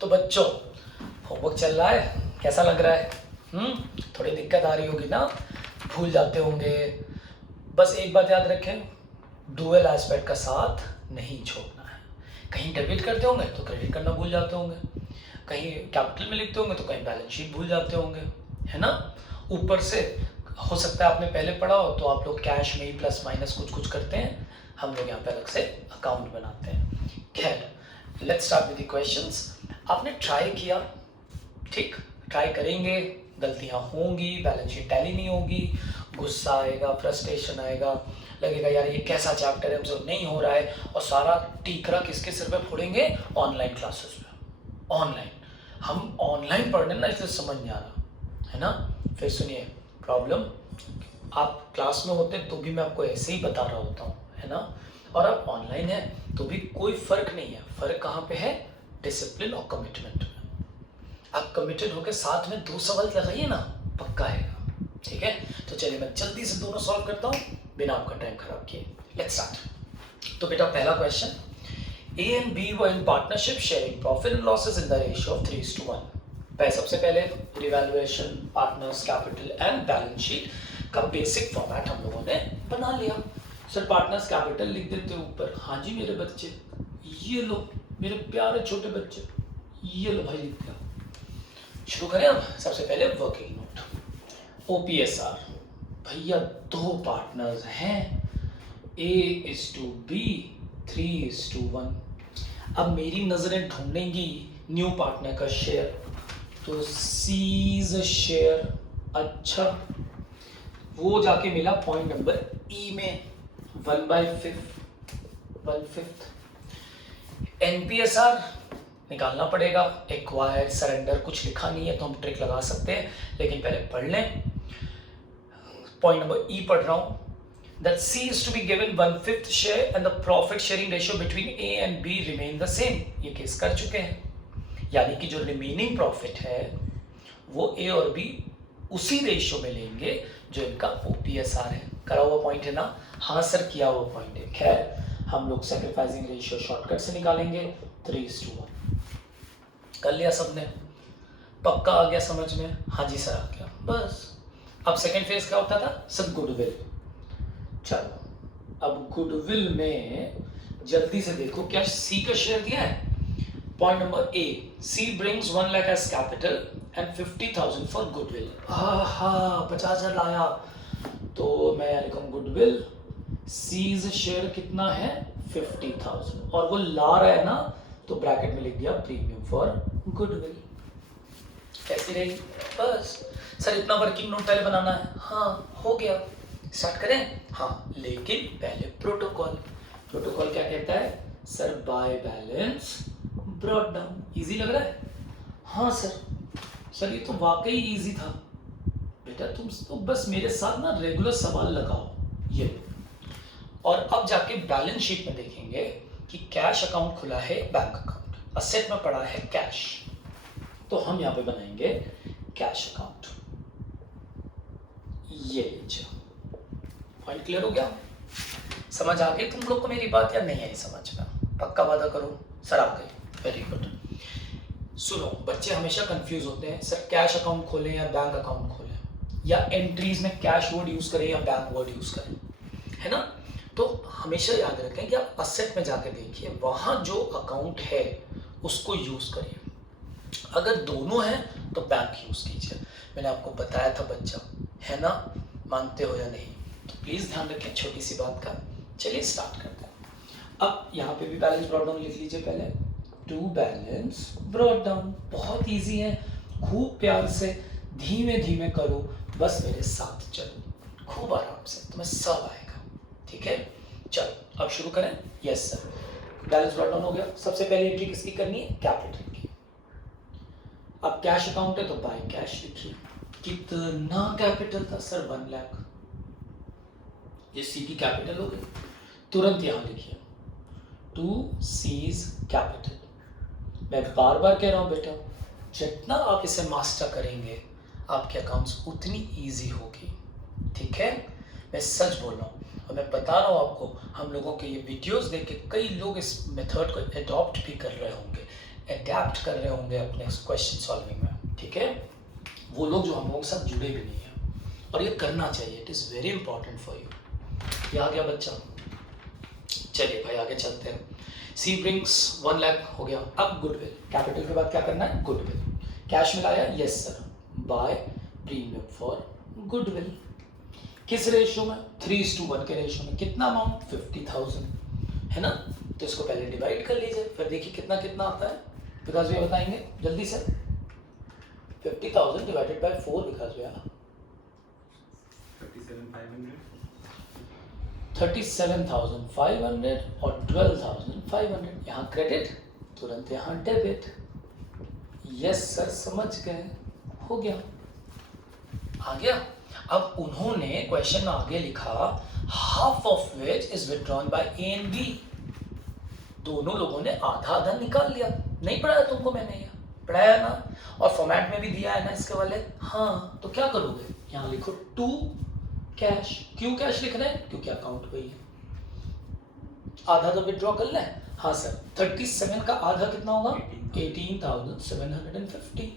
तो बच्चों, होमवर्क चल रहा है, कैसा लग रहा है? थोड़ी दिक्कत आ रही होगी ना, भूल जाते होंगे। बस एक बात याद रखें, डुअल एस्पेक्ट का साथ नहीं छोड़ना है। कहीं डेबिट करते होंगे तो क्रेडिट करना भूल जाते होंगे, कहीं कैपिटल में लिखते होंगे तो कहीं बैलेंस शीट भूल जाते होंगे, है ना। ऊपर से हो सकता है आपने पहले पढ़ा हो तो आप लोग कैश में ही प्लस माइनस कुछ कुछ करते हैं, हम लोग यहाँ पे अलग से अकाउंट बनाते हैं। खैर, let's start with the questions. आपने ट्राई किया, ठीक, ट्राई करेंगे, गलतियाँ होंगी, बैलेंस शीट टैली नहीं होगी, गुस्सा आएगा, फ्रस्ट्रेशन आएगा, लगेगा यार ये कैसा चैप्टर है, हमसे नहीं हो रहा है, और सारा टीकरा किसके सिर पे फोड़ेंगे? ऑनलाइन क्लासेस पे। ऑनलाइन हम ऑनलाइन पढ़ने ना, इसलिए समझ नहीं आ रहा है ना। फिर सुनिए, प्रॉब्लम, आप क्लास में होते तो भी मैं आपको ऐसे ही बता रहा होता हूँ, है ना, और आप ऑनलाइन है तो भी कोई फर्क नहीं है। फर्क कहाँ पे है? डिसिप्लिन और कमिटमेंट में। आप कमिटेड होकर साथ में 2 सवाल लगाइए ना, पक्का आएगा, ठीक है। तो चलिए मैं जल्दी से दोनों सॉल्व करता हूँ बिना आपका टाइम खराब किए। Let's start. तो बेटा पहला question, A and B were in partnership sharing profit and losses in the ratio of 3:1। सबसे पहले revaluation, partners, capital and balance sheet का बेसिक फॉर्मेट हम लोगों ने बना लिया। सर पार्टनर्स कैपिटल लिख देते ऊपर। हाँ जी मेरे बच्चे, ये लो मेरे प्यारे छोटे बच्चे, ये लो भाई, लिख दिया। शुरू करें अब। सबसे पहले वर्किंग नोट, OPSR। भैया 2 पार्टनर्स हैं, A:B, 3:1। अब मेरी नजरें ढूंढेंगी न्यू पार्टनर का शेयर, तो सीज शेयर। अच्छा, वो जाके मिला पॉइंट नंबर ई में, 1/5। NPSR निकालना पड़ेगा, एक्वायर, सरेंडर, कुछ लिखा नहीं है तो हम ट्रिक लगा सकते हैं, लेकिन पहले पढ़ लें। पॉइंट नंबर ई पढ़ रहा हूं, that C is to be given 1/5 share and the profit sharing ratio between A and B remain the same। ये केस कर चुके हैं, यानी कि जो रिमेनिंग प्रॉफिट है वो A और B उसी रेशियो में लेंगे जो इनका OPSR है। करा हुआ पॉइंट है ना? हाँ सर, किया हुआ पॉइंट है। खैर, हम लोग सैक्रिफाइसिंग रेशियो शॉर्टकट से निकालेंगे, 3:1। कर लिया सबने? पक्का आ गया समझ में? हाँ जी सर आ गया। बस अब सेकेंड फेज क्या होता था सर? गुडविल। चलो अब गुडविल में जल्दी से देखो, क्या सी का शेयर दिया है? Point number A, C brings 1 lakh as capital and 50,000 for goodwill. हाँ 50,000 लाया, तो मैं यहाँ लिखूंगा गुडविल, सीज शेयर कितना है? 50,000, और वो ला रहा है ना, तो ब्रैकेट में लिख दिया प्रीमियम फॉर गुडविल। कैसी रही? बस सर इतना वर्किंग नोट पहले बनाना है। हाँ हो गया, स्टार्ट करें? हाँ, लेकिन पहले प्रोटोकॉल। प्रोटोकॉल क्या कहता है sir? By balance brought down. Easy लग रहा है? हाँ सर ये तो वाकई इजी था बेटा, तुम तो बस मेरे साथ ना रेगुलर सवाल लगाओ। ये और अब जाके बैलेंस शीट में देखेंगे कि कैश अकाउंट खुला है, बैंक अकाउंट, असेट में पड़ा है कैश, तो हम यहां पे बनाएंगे कैश अकाउंट। ये लीजिए, पॉइंट क्लियर हो गया? समझ आ गई तुम लोग को मेरी बात या नहीं आई समझ में? पक्का वादा करो। सर आ गई, वेरी गुड। सुनो, बच्चे हमेशा कंफ्यूज होते हैं, सर कैश अकाउंट खोलें या बैंक अकाउंट खोलें, या एंट्रीज में कैश वर्ड यूज करें या बैंक वर्ड यूज करें, है ना। तो हमेशा याद रखें कि आप असेट में जाकर देखिए, वहां जो अकाउंट है उसको यूज करिए। अगर दोनों हैं तो बैंक यूज कीजिए। मैंने आपको बताया था बच्चा, है ना, मानते हो या नहीं? तो प्लीज ध्यान रखें छोटी सी बात का। चलिए स्टार्ट करते हैं। अब यहाँ पे भी बैलेंस ब्रॉट डाउन लिख लीजिए पहले, टू बैलेंस ब्रॉट डाउन। बहुत इजी है, खूब प्यार से धीमे धीमे करो, बस मेरे साथ चलो, खूब आराम से, तुम्हें सब आएगा, ठीक है। चलो अब शुरू करें। Yes sir, balance brought down हो गया। सबसे पहले एंट्री किसकी करनी है? कैपिटल की। अब कैश अकाउंट है तो बाय कैश लिखिए। कितना कैपिटल था सर? 1 लाख। ये सी की कैपिटल हो गई, तुरंत यहां लिखिए टू सीज कैपिटल। मैं बार बार कह रहा हूं बेटा, जितना आप इसे मास्टर करेंगे आपके अकाउंट्स उतनी इजी होगी, ठीक है। मैं सच बोल रहा हूँ और मैं बता रहा हूँ आपको, हम लोगों के ये वीडियोस देख के कई लोग इस मेथड को अडॉप्ट भी कर रहे होंगे। अडेप्ट कर रहे होंगे अपने क्वेश्चन सॉल्विंग में, ठीक है, वो लोग जो हम लोगों के साथ जुड़े भी नहीं हैं, और ये करना चाहिए, it is very important for you. ये आ गया बच्चा, चलिए भाई आगे चलते हैं। सी ब्रिंग्स 1 लाख हो गया। अब गुडविल, कैपिटल के बाद क्या करना है, गुडविल। कैश मिलाया, yes sir, by premium for goodwill. किस रेशियो में, 3:1 के रेशियो में। कितना अमाउंट, 50,000 है ना, तो इसको पहले डिवाइड कर लीजिए, फिर देखिए कितना कितना आता है, बिकॉज ये बताएंगे जल्दी से। 50,000 डिवाइडेड बाय 4, बिकॉज वे 37,500 और 12,500, यहाँ क्रेडिट, तुरंत यहाँ डेबिट। यस सर, समझ गए, हो गया, आ गया। अब उन्होंने क्वेश्चन में आगे लिखा, half of which is withdrawn by A and B. दोनों लोगों ने आधा आधा निकाल लिया। नहीं पढ़ाया तुमको मैंने, ये पढ़ाया ना, और फॉर्मेट में भी दिया है ना इसके वाले। हाँ, तो क्या करोगे, यहाँ लिखो टू कैश। क्यों कैश लिख रहे हैं, क्योंकि अकाउंट वही है। आधा तो विथड्रॉ कर लें। हाँ सर, 37 का आधा कितना होगा, 18,750।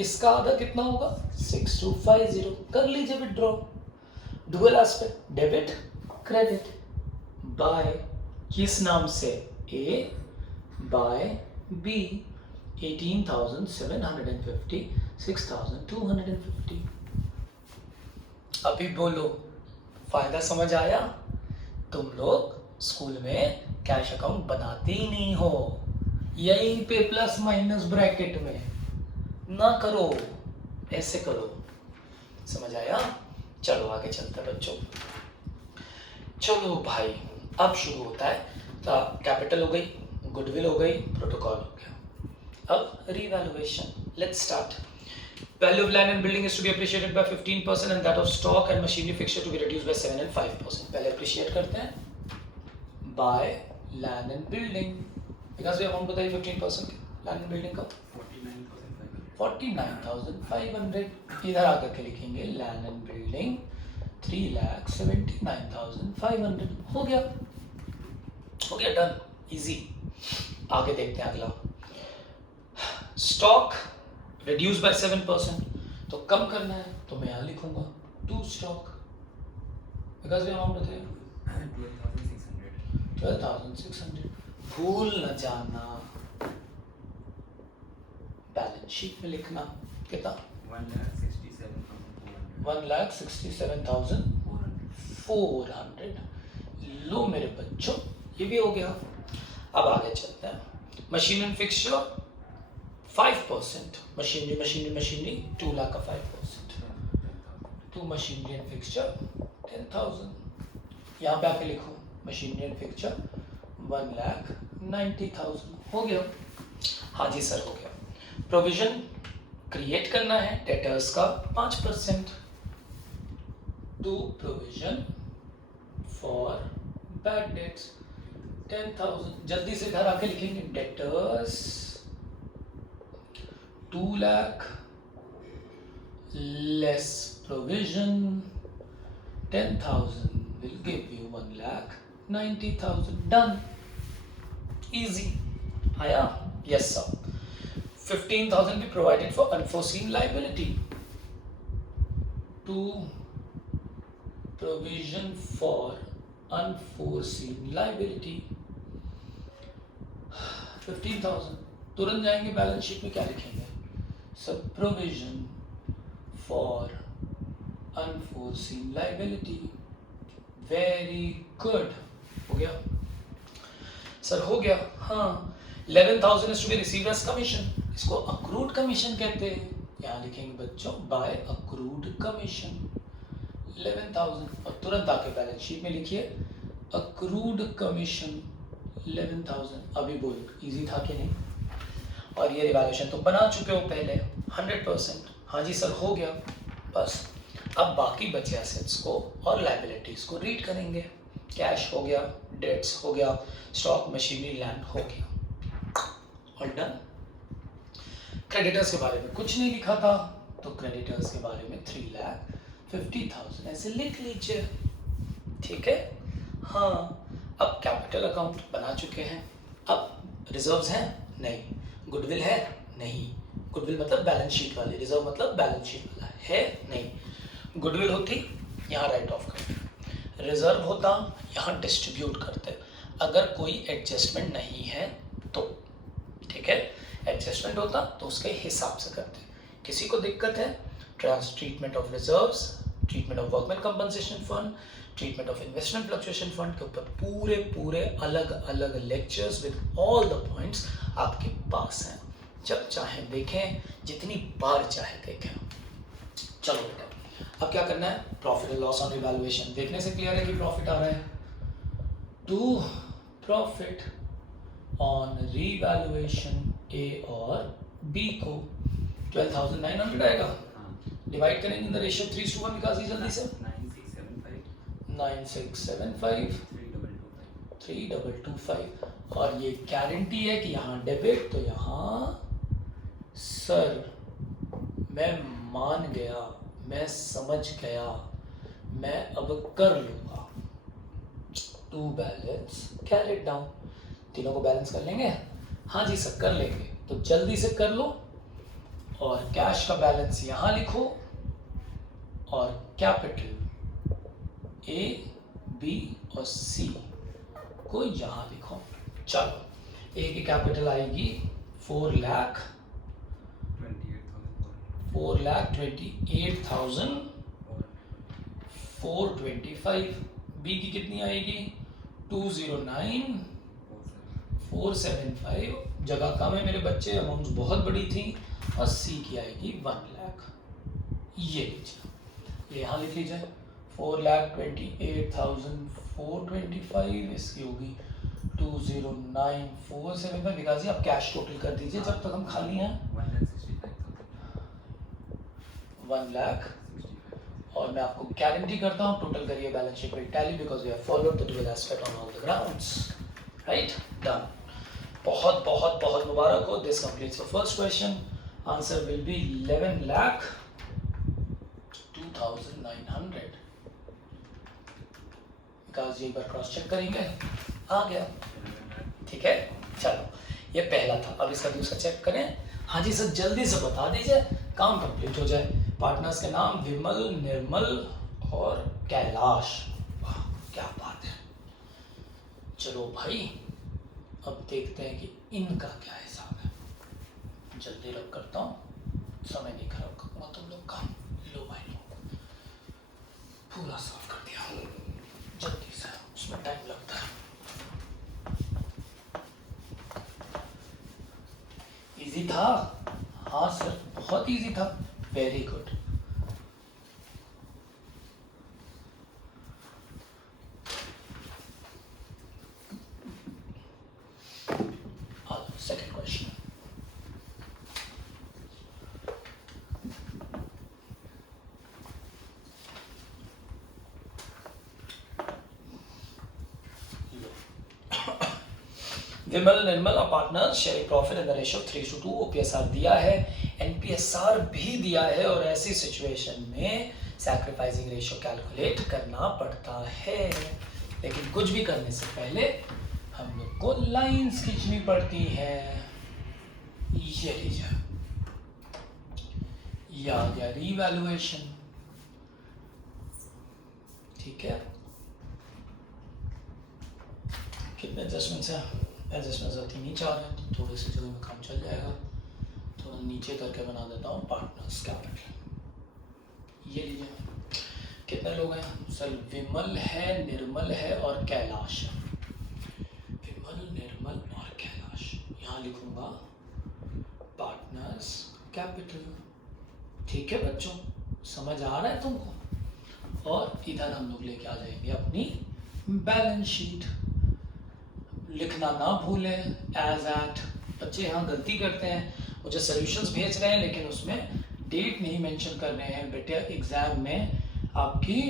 इसका आधा कितना होगा, 6250। कर लीजिए withdraw. Dual aspect, debit credit, by किस नाम से, ए बाय बी। 18,750, 6,250। अभी बोलो, फायदा समझ आया। तुम लोग स्कूल में कैश अकाउंट बनाते ही नहीं हो, यहीं पे प्लस माइनस ब्रैकेट में ना करो, ऐसे करो। समझ आया। चलो आगे चलते हैं बच्चों। चलो भाई, अब शुरू होता है। तो कैपिटल हो गई, गुडविल हो गई, प्रोटोकॉल हो गया। अब revaluation, let's start. Value of land and building is to be appreciated by 15% and that of stock and machinery fixture to be reduced by 7 and 5%. पहले appreciate करते हैं by land and building, because we amount बताइए 15% land and building का 49,500। इधर आकर के लिखेंगे land and building 3,79,500। हो गया डन, इजी। आगे देखते हैं अगला। स्टॉक रिड्यूस बाय 7%, तो कम करना है, तो मैं यहाँ लिखूंगा to stock, because we amount बताइए 12,600। भूल न जाना, बैलेंस शीट में लिखना कितना, 1,67,400। लो मेरे बच्चों, ये भी हो गया। अब आगे चलते हैं। Machine and fixture 5%, machinery 2 lakh का 5%, टू मशीनरी एंड फिक्सचर 10,000। यहाँ पे आके लिखो मशीनरी एंड फिक्सचर 1,90,000। हो गया। हाँ जी सर, हो गया। प्रोविजन क्रिएट करना है डेटर्स का 5%, to provision for bad debts 10,000। जल्दी से घर आके लिखेंगे debtors 2 lakh less provision 10,000 will give you 1,90,000. Done. Easy. आया? Yes sir. 15,000 be provided for unforeseen liability. To provision for unforeseen liability 15,000। तुरंत जाएंगे बैलेंस शीट में, क्या लिखेंगे, सब provision for unforeseen liability. Very good, हो गया सर, हो गया। हाँ, 11,000 is to be received as commission, इसको अक्रूड कमीशन कहते हैं। यहाँ लिखेंगे बच्चों बाय अक्रूड कमीशन 11,000, और तुरंत आके बैलेंस शीट में लिखिए अक्रूड कमीशन 11,000। अभी बोलो इजी था कि नहीं, और ये रिवैल्यूएशन तो बना चुके हो पहले 100%। हाँ जी सर, हो गया। बस अब बाकी बचे एसेट्स को और लायबिलिटीज को रीड करेंगे। कैश हो गया, डेट्स हो गया, स्टॉक मशीनरी लैंड हो गया, और डन। क्रेडिटर्स के बारे में कुछ नहीं लिखा था, तो क्रेडिटर्स के बारे में 3,50,000 ऐसे लिख लीजिए, ठीक है। हाँ, अब कैपिटल अकाउंट बना चुके हैं। अब रिजर्व्स हैं नहीं, गुडविल है नहीं, गुडविल मतलब बैलेंस शीट वाली, रिजर्व मतलब बैलेंस शीट वाला है नहीं। गुडविल होती यहाँ राइट ऑफ करते, रिजर्व होता यहाँ डिस्ट्रीब्यूट करते, अगर कोई एडजस्टमेंट नहीं है तो, ठीक है, एडजस्टमेंट होता तो उसके हिसाब से करते। किसी को दिक्कत है treatment of reserves, treatment of workman compensation fund, treatment of investment fluctuation fund के ऊपर पूरे पूरे अलग अलग lectures with all the points आपके पास हैं, जब चाहे देखें, जितनी बार चाहे देखें। चलो बेटा अब क्या करना है, profit and loss on revaluation देखने से क्लियर है कि प्रॉफिट आ रहा है, टू प्रॉफिट ऑन रिवैल्यूएशन ए और बी को 12,900 आएगा, डिवाइड करेंगे इन द रेशियो 3:1 निकासी जल्दी से, 9675 3225 और ये गारंटी है कि यहाँ डेबिट तो यहाँ सर मैं मान गया, मैं समझ गया, मैं अब कर लूँगा, टू बैलेंस कैरिड डाउन, तीनों को बैलेंस कर लेंगे, हाँ जी सर कर लेंगे, तो जल्दी से कर लो और कैश का बैलेंस यहाँ लिखो और कैपिटल ए बी और सी को यहाँ लिखो। चलो ए की कैपिटल आएगी 4,28,425, बी की कितनी आएगी 209,475, जगह कम है मेरे बच्चे, अमाउंट बहुत बड़ी थी, और सी की आएगी 1 लाख, ये लीजिए, ये यहाँ लिख लीजिए 4,28,425, इसकी होगी 209,475, विकास जी आप कैश टोटल कर दीजिए जब तक हम खाली हैं, 1 लाख, और मैं आपको गारंटी करता हूँ टोटल करिए balance sheet will tally because we have followed the dual aspect on all the grounds, right, done. बहुत बहुत बहुत मुबारक हो, this completes the first question, answer will be 11,02,900। Vikas ji एक बार क्रॉस चेक करेंगे, आ गया, ठीक है, चलो ये पहला था, अब इसका दूसरा चेक करें, हाँ जी सर जल्दी से बता दीजिए, काम कंप्लीट हो जाए। पार्टनर्स के नाम विमल, निर्मल और कैलाश, वाह क्या बात है। चलो भाई अब देखते हैं कि इनका क्या हिसाब है, जल्दी रख करता हूँ, समय नहीं खराब करूँगा तुम लोग का, लो भाई लो, पूरा सॉल्व कर दिया जल्दी से, उसमें टाइम लगता है। इजी था, हाँ सर बहुत इजी था, वेरी गुड। सेकंड क्वेश्चन, विमल निर्मल और partner share profit in the ratio 3:2, ओपीएसआर दिया है, एनपीएसआर भी दिया है, और ऐसी सिचुएशन में सैक्रिफाइसिंग रेशियो कैलकुलेट करना पड़ता है, लेकिन कुछ भी करने से पहले हम लोग को लाइंस खींचनी पड़ती है। ये लीजिए, ये आ गया रीवैल्यूएशन, ठीक है, कितने एडजस्टमेंट्स हैं, एडजस्टमेंट्स आती नहीं चाह रहे हैं तो थोड़े से जगह में काम चल जाएगा, तो नीचे करके बना देता हूँ पार्टनर्स कैपिटल। ये लीजिए, कितने लोग हैं सर, विमल है, निर्मल है और कैलाश है, विमल निर्मल और कैलाश, यहाँ लिखूंगा पार्टनर्स कैपिटल, ठीक है बच्चों, समझ आ रहा है तुमको, और इधर हम लोग लेके आ जाएंगे अपनी बैलेंस शीट, लिखना ना भूलें, एज एट, बच्चे यहाँ गलती करते हैं, मुझे सॉल्यूशंस भेज रहे हैं लेकिन उसमें डेट नहीं मेंशन कर रहे हैं, बेटे एग्जाम में आपकी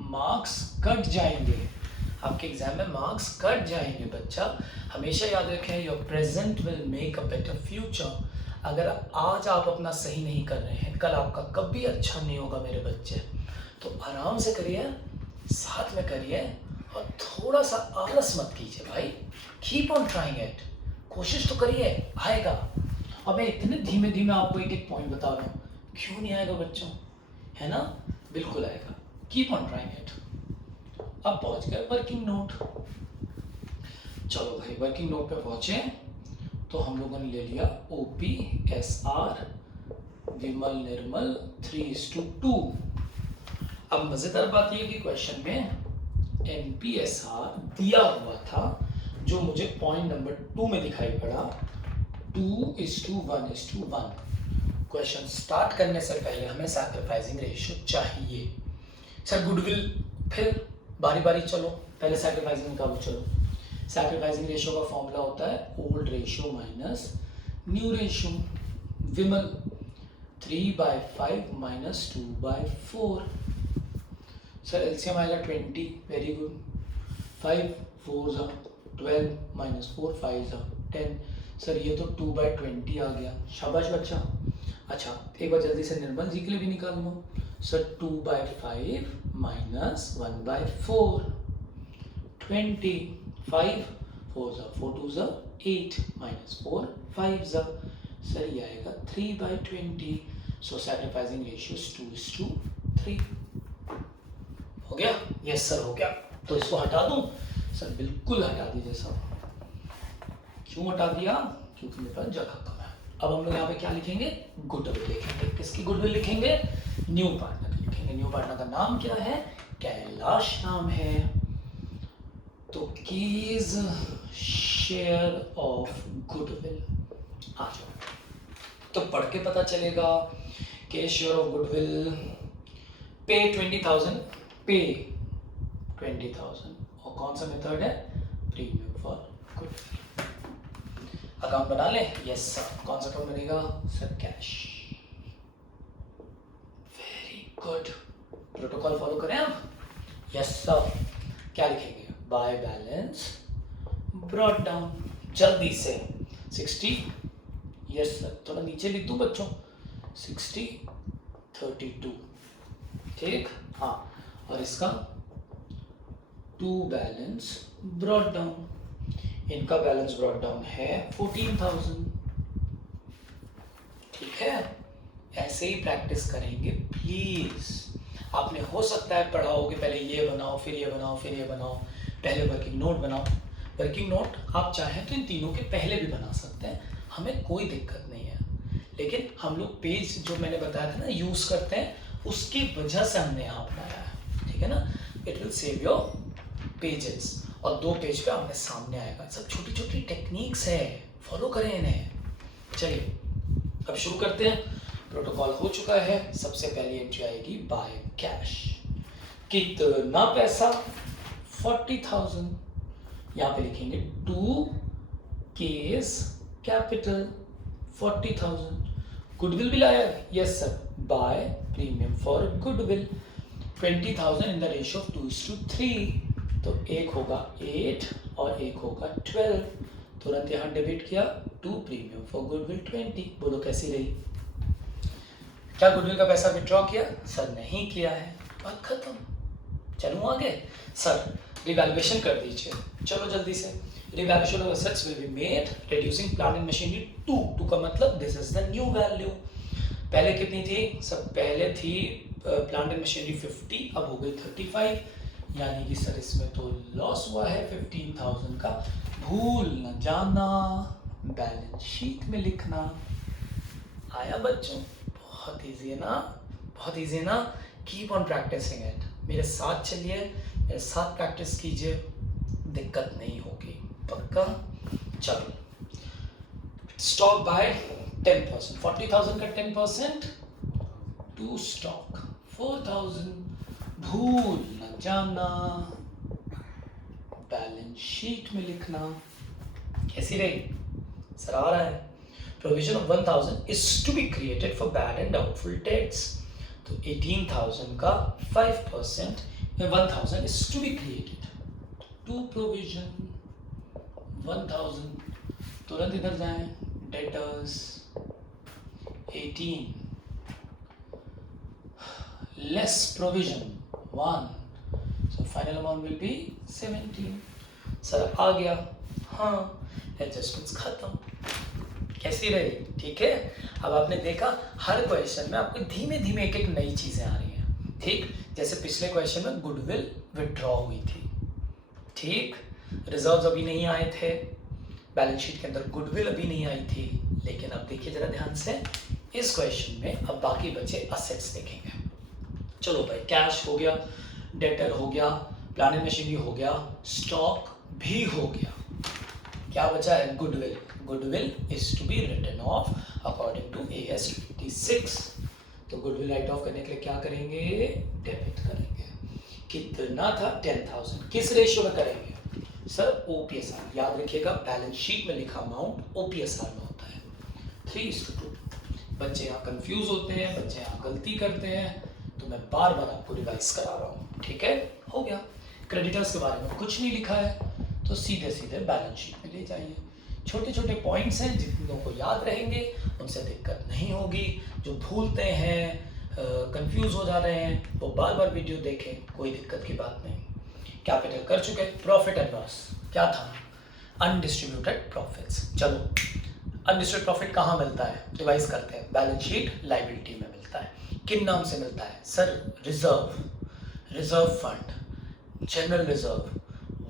मार्क्स कट जाएंगे, आपके एग्जाम में मार्क्स कट जाएंगे बच्चा, हमेशा याद रखें your present will make a better future. अगर आज आप अपना सही नहीं कर रहे हैं, कल आपका कभी अच्छा नहीं होगा मेरे बच्चे, तो आराम से करिए, साथ में करिए, और थोड़ा सा आलस मत कीजिए भाई, कीप ऑन ट्राइंग इट, कोशिश तो करिए, आएगा। अब मैं इतने धीमे धीमे आपको एक एक पॉइंट बता रहा हूँ, क्यों नहीं आएगा बच्चों, है ना? बिल्कुल आएगा, कीप ऑन ट्राइंग इट। अब पहुंच गए वर्किंग नोट। चलो भाई वर्किंग नोट पे पहुंचे तो हम लोगों ने ले लिया OPSR विमल निर्मल 3:2। अब मजेदार बात यह कि क्वेश्चन में NPSR दिया हुआ था, जो मुझे पॉइंट नंबर 2 में दिखाई पड़ा 2:1:1। क्वेश्चन स्टार्ट करने से पहले हमें सैक्रिफाइसिंग रेशियो चाहिए। सर गुडविल, फिर बारी बारी चलो, पहले सैक्रिफाइसिंग निकालो। चलो, सैक्रिफाइसिंग रेशियो का फॉर्मूला होता है old ratio minus new ratio. Vimal 3/5 minus 2/4। Sir LCM आएगा 20, वेरी गुड। 5 4 12 माइनस 4 5 10। सर ये तो 2/20 आ गया, शाबाश बच्चा। अच्छा एक बार जल्दी से निर्मल जी के लिए भी निकाल लो। Sir 2/5 minus 1/4 20। 5 4 4 2 8 माइनस 4 5। सर ये आएगा 3/20। So sacrificing ratio 2:3। हो गया? यस सर हो गया। तो इसको हटा दूं? सर बिल्कुल हटा दीजिए सर। क्यों हटा दिया? क्योंकि मेरे पास जगह कम है। अब हम लोग यहाँ पे क्या लिखेंगे? गुडविल लिखेंगे। किसकी गुडविल लिखेंगे? न्यू पार्टनर की लिखेंगे। न्यू पार्टनर का नाम क्या है? कैलाश नाम है। तो कीज शेयर ऑफ गुडविल आ जाओ। तो पढ़ के पता चलेगा कि शेयर ऑफ गुडविल पे 20,000, पे 20,000। और कौन सा मेथड है? Premium for goodwill. अकाउंट बना ले? Yes sir. कौन सा अकाउंट बनेगा? Sir cash. Very good. Protocol follow करें आप? Yes sir. क्या लिखेंगे? By balance brought down. जल्दी से 60। Yes sir. थोड़ा नीचे लिख दूं बच्चों? 60 32। ठीक, हाँ। और इसका टू बैलेंस ब्रॉट डाउन। इनका बैलेंस ब्रॉट डाउन है 14,000। ठीक है, ऐसे ही प्रैक्टिस करेंगे प्लीज। आपने हो सकता है पढ़ा हो कि पहले ये बनाओ, फिर ये बनाओ, फिर ये बनाओ, पहले वर्किंग नोट बनाओ। वर्किंग नोट आप चाहें तो इन तीनों के पहले भी बना सकते हैं, हमें कोई दिक्कत नहीं है। लेकिन हम लोग पेज जो मैंने बताया था ना यूज करते हैं, उसकी वजह से हमने यहाँ बनाया है। ठीक है ना? It will save your pages. और 2 पेज पे आमने सामने आएगा। सब छोटी छोटी टेक्निक्स है, फॉलो करें इन्हें। चलिए अब शुरू करते हैं। प्रोटोकॉल हो चुका है। सबसे पहली एंट्री आएगी बाय कैश। कितना पैसा? 40,000। यहाँ पे लिखेंगे टू केस कैपिटल 40,000। गुडविल भी लाया है? Yes sir. By premium for goodwill 20,000 in the ratio of 2:3। तो एक होगा 8 और एक होगा 12। तुरंत यहाँ डेबिट किया। 2 प्रीमियम फॉर गुडविल 20। बोलो कैसी रही? क्या गुडविल का पैसा विड्रॉ किया? सर नहीं किया है। बात खत्म। चलूँ आगे? सर रिवैल्यूएशन कर दीजिए। चलो जल्दी से। Revaluation of assets will be made reducing plant and machinery 2 का मतलब this is the new value. पहले कितनी थी? सब पहले थी प्लांट एंड मशीनरी 50, अब हो गई 35। यानी कि सर इसमें तो लॉस हुआ है 15,000 का। भूल न जाना, बैलेंस शीट में लिखना। आया बच्चों? बहुत इजी है ना? बहुत इजी है ना? Keep on practising it. मेरे साथ चलिए, मेरे साथ प्रैक्टिस कीजिए, दिक्कत नहीं होगी। पक्का? चलो स्टॉक बाय 10%। 40,000 का 10% टू स्टॉक 4,000। भूल न जाना, बैलेंस शीट में लिखना। कैसी रही? सर आ रहा है। Provision of 1,000 is to be created for bad and doubtful debts. तो 18,000 का 5% 1,000 is to be created to provision 1,000। तुरंत इधर जाएं। Debtors 18 less provision 1, so final amount will be 17। Sir आ गया? हाँ, एडजस्टमेंट्स खत्म। कैसी रही? ठीक है। अब आपने देखा हर क्वेश्चन में आपको धीमे धीमे एक एक नई चीजें आ रही हैं। ठीक, जैसे पिछले क्वेश्चन में गुडविल विड्रॉ हुई थी। ठीक, रिजर्व्स अभी नहीं आए थे, बैलेंस शीट के अंदर गुडविल अभी नहीं आई थी। लेकिन अब देखिए जरा ध्यान से, इस क्वेश्चन में अब बाकी बचे असेट्स देखेंगे। चलो भाई, कैश हो गया, डेटर हो गया, प्लांट एंड मशीनरी हो गया, स्टॉक भी हो गया। क्या बचा है? Goodwill. Goodwill is to be written off according to AS 26। तो गुडविल राइट ऑफ करने के लिए क्या करेंगे? डेबिट करेंगे। कितना था? 10,000। किस रेशियो में करेंगे सर? OPSR। याद रखिएगा, बैलेंस शीट में लिखा अमाउंट OPSR में होता है 3:2। बच्चे यहाँ कंफ्यूज होते हैं, बच्चे यहाँ गलती करते हैं, तो मैं बार बार आपको रिवाइज करा रहा हूँ। ठीक है, हो गया। क्रेडिटर्स के बारे में कुछ नहीं लिखा है, तो सीधे सीधे बैलेंस शीट में ले जाइए। छोटे छोटे पॉइंट्स हैं, जितनों को याद रहेंगे उनसे दिक्कत नहीं होगी। जो भूलते हैं, कंफ्यूज हो जा रहे हैं, वो बार बार वीडियो देखें, कोई दिक्कत की बात नहीं। कैपिटल कर चुके। प्रॉफिट एंड लॉस क्या था? Undistributed profits. चलो, अनडिस्ट्रीब्यूटेड प्रॉफिट कहाँ मिलता है? रिवाइज करते हैं। बैलेंस शीट लायबिलिटी में मिलता है। किन नाम से मिलता है sir? Reserve, reserve fund, general reserve,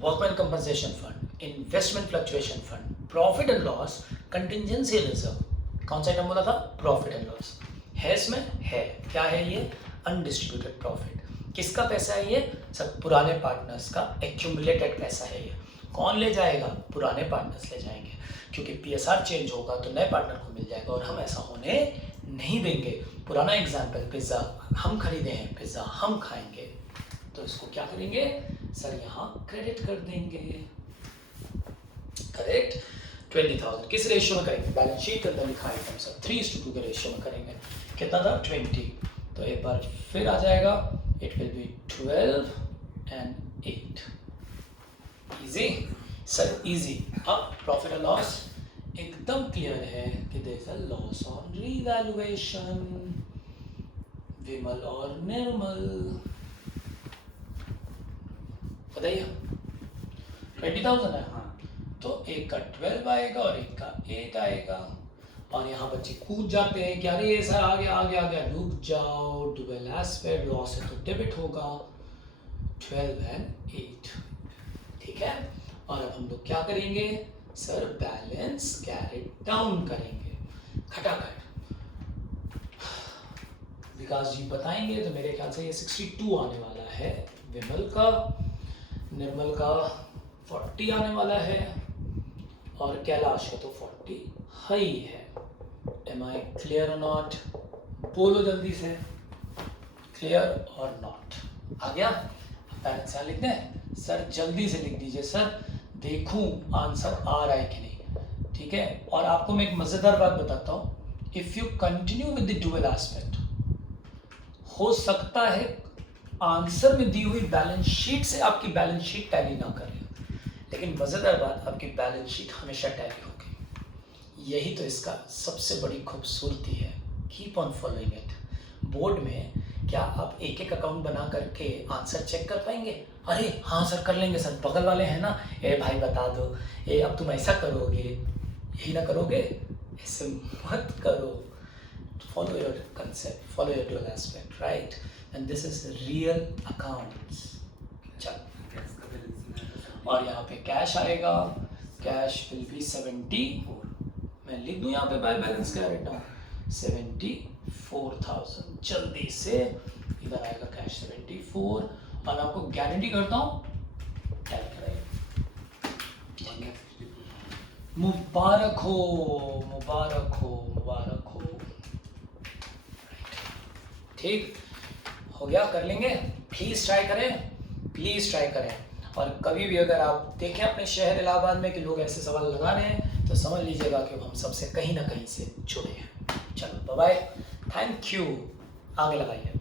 workman compensation fund, investment fluctuation fund, profit and loss, contingency reserve. कौन सा आइटम बोला था? Profit and loss. है इसमें? है। क्या है ये? Undistributed profit. किसका पैसा है ये? सब पुराने पार्टनर्स का एक्यूमुलेटेड पैसा है ये। कौन ले जाएगा? पुराने पार्टनर्स ले जाएंगे, क्योंकि PSR चेंज होगा तो नए पार्टनर को मिल जाएगा, और हम ऐसा होने नहीं देंगे। पुराना एग्जाम्पल, पिज्ज़ा हम खरीदे हैं, पिज्ज़ा हम खाएंगे, तो इसको क्या करेंगे सर? यहाँ क्रेडिट कर देंगे। करेक्ट। 20,000 किस रेशियो में करेंगे? बैलेंस शीट के अंदर लिखा आइटम सर 3:2 के रेशियो में करेंगे। कितना था? 20। तो एक बार फिर आ जाएगा, it will be 12 and 8। Easy sir, easy. अब प्रॉफिट एंड लॉस एकदम क्लियर है कि there is a loss on revaluation. Vimal और निर्मल बताइए। 20,000 है, तो एक का 12 आएगा और एक का 8 आएगा। और यहाँ बच्चे कूद जाते हैं कि अरे सर आ गया आ गया आ गया। रुक जाओ, डुअल एस्पेक्ट, लॉस है तो डेबिट होगा। 12 and 8। ठीक है। और अब हम लोग क्या करेंगे सर? बैलेंस कैरेट डाउन करेंगे खटाखट। विकास जी बताएंगे, तो मेरे ख्याल से ये 62 आने वाला है विमल का, निर्मल का 40 आने वाला है, और कैलाश का तो 40 ही है। एम आई क्लियर और नॉट? बोलो जल्दी से, क्लियर और नॉट। आ गया? बैलेंस यहाँ लिख दें सर? जल्दी से लिख दीजिए सर, देखूं आंसर आ रहा है कि नहीं। ठीक है। और आपको मैं एक मजेदार बात बताता हूँ, if you continue with the dual aspect, हो सकता है आंसर में दी हुई बैलेंस शीट से आपकी बैलेंस शीट टैली ना करे, लेकिन मजेदार बात, आपकी बैलेंस शीट हमेशा टैली होगी। यही तो इसका सबसे बड़ी खूबसूरती है। Keep on following it. Board में क्या आप एक एक अकाउंट बना करके आंसर चेक कर पाएंगे? अरे हाँ सर कर लेंगे सर, बगल वाले हैं ना, ए भाई बता दो, ए अब तुम ऐसा करोगे, यही ना करोगे, ऐसे मत करो। Follow your concept, follow your dual aspect, right? And this is real accounts. चलो, और यहाँ पे कैश आएगा, कैश विल बी 74। मैं लिख दूँ यहाँ पे बाय बैलेंस कैरेट डाउन 74,000। जल्दी से इधर आएगा कैश 74, और मैं आपको गारंटी करता हूँ टाइप कराइए। मुबारक हो, मुबारक हो, मुबारक हो। ठीक हो गया? कर लेंगे? प्लीज ट्राई करें, प्लीज ट्राई करें। और कभी भी अगर आप देखें अपने शहर इलाहाबाद में कि लोग ऐसे सवाल लगा रहे हैं, तो समझ लीजिएगा कि हम सबसे कहीं ना कहीं से जुड़े हैं। चलो बाय बाय, थैंक यू। आगे लगाइए।